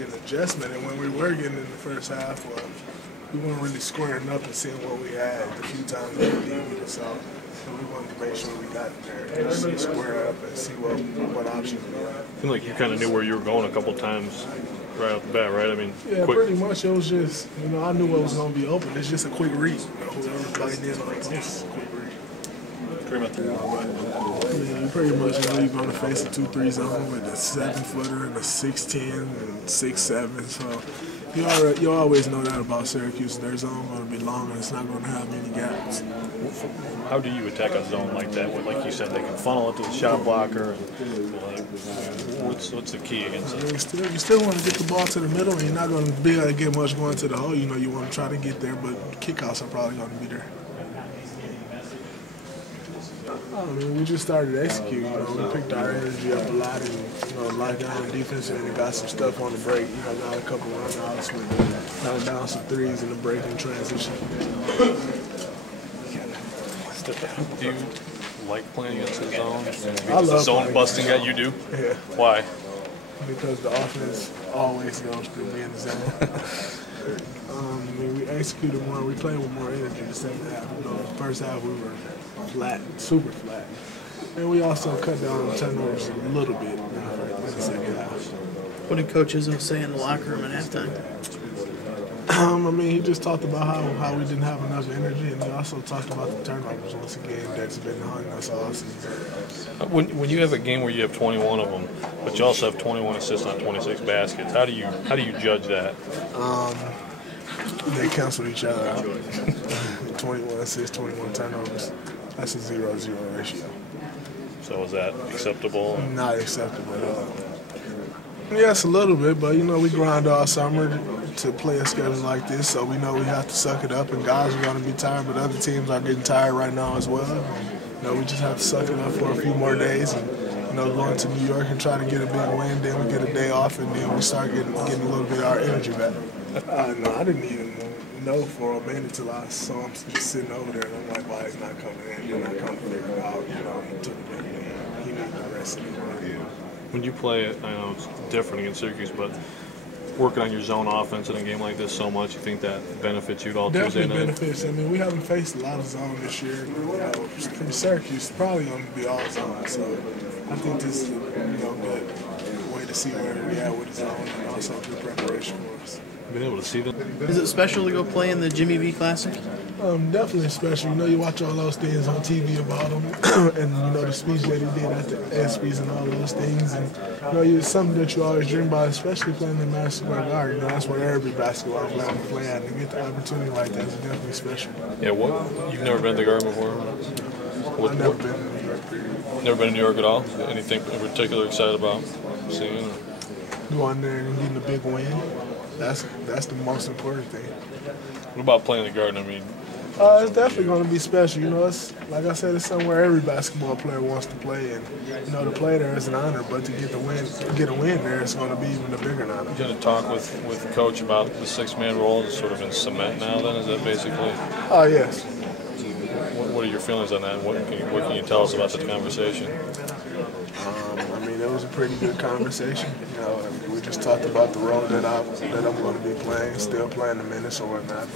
An adjustment, and when we were getting in the first half, we weren't really squaring up and seeing what we had the few times that we did. So we wanted to make sure we got there and see square up and see what options we had. I feel like you kind of knew where you were going a couple times right off the bat, right? I mean, yeah, pretty much. It was just, I knew what was going to be open. It's just a quick read. Whoever's biting in on the post, quick read. Yeah, you pretty much know you're going to face a 2-3 zone with a 7-footer and a 6'10" and 6'7". So you always know that about Syracuse. Their zone going to be long and it's not going to have many gaps. How do you attack a zone like that? Where, like you said, they can funnel it to the shot blocker. What's the key against it? You still want to get the ball to the middle, and you're not going to be able to get much going to the hole. You want to try to get there, but kickouts are probably going to be there. We just started to execute. We picked our energy up a lot and locked down the defense and got some stuff on the break. Got a couple run outs with knocking down some threes in the break and transition. Do you like playing against the zone? I love zone busting guy. You do? Yeah. Why? Because the offense always goes through being the zone. We executed more. We played with more energy the second half. The first half we were flat, super flat. And we also cut down on turnovers a little bit in the second half. What did Coach Izzo say in the locker room at halftime? He just talked about how we didn't have enough energy, and he also talked about the turnovers once again that's been haunting us all season. When you have a game where you have 21 of them, but you also have 21 assists on 26 baskets, how do you judge that? They cancel each other out. 21 assists, 21 turnovers. That's a 0-0 ratio. So is that acceptable? Not acceptable at all. Yes, a little bit, but we grind all summer to play a schedule like this, so we know we have to suck it up, and guys are going to be tired, but other teams are getting tired right now as well. We just have to suck it up for a few more days and going to New York and try to get a big win. Then we get a day off, and then we start getting a little bit of our energy back. No, I didn't even know for a minute until I saw him just sitting over there, and I'm like, why he's not coming in? You're not coming to figure it out. He took a big lead. He needed the rest of the game. When you play it, I know it's different against Syracuse, but working on your zone offense in a game like this so much, you think that benefits you at all Tuesday night? Definitely benefits. We haven't faced a lot of zone this year. From Syracuse, it's probably going to be all zone. So I think this is a good way to see where we're at with the zone and also good preparation for us. Been able to see them. Is it special to go play in the Jimmy V Classic? Definitely special. You watch all those things on TV about him, and the speech that he did at the ESPYs and all those things, and it's something that you always dream about, especially playing in Madison Square Garden. That's where every basketball player will play at, and to get the opportunity like that is definitely special. Yeah, you've never been to the Garden before? I've never been to New York. Never been to New York at all? Anything in particular excited about seeing? Going there and getting a big win. That's the most important thing. What about playing in the Garden? It's definitely going to be special. It's like I said, it's somewhere every basketball player wants to play, and to play there is an honor. But to get a win there, it's going to be even a bigger honor. You going to talk with Coach about the 6-man role that's sort of in cement now? Then is that basically? Oh yes. What are your feelings on that? What can you tell us about the conversation? It was a pretty good conversation. We just talked about the role that I'm going to be playing, still playing the minutes or whatnot.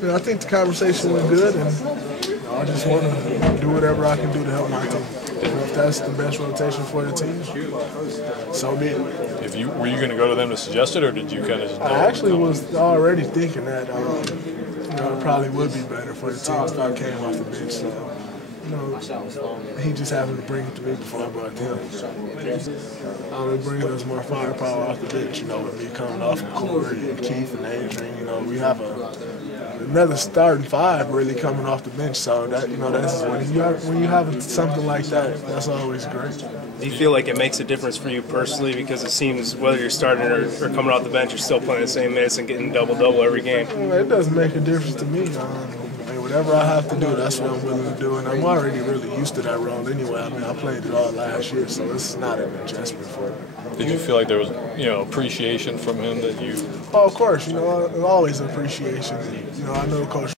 But I think the conversation went good, and I just want to do whatever I can do to help my team. If that's the best rotation for the team, so be it. Were you going to go to them to suggest it, or did you kind of just know? I actually was already thinking that it probably would be better for the team if I came off the bench. So, he just happened to bring it to me before I brought it to him. It brings us more firepower off the bench, with me coming off of Corey and Keith and Adrian. We have another starting 5 really coming off the bench, so that's when you have something like that, that's always great. Do you feel like it makes a difference for you personally, because it seems whether you're starting or coming off the bench, you're still playing the same minutes and getting double-double every game? It doesn't make a difference to me. Whatever I have to do, that's what I'm willing to do, and I'm already really used to that role anyway. I played it all last year, so it's not an adjustment for me. Did you feel like there was, appreciation from him that you? Oh, of course. Always appreciation. I know Coach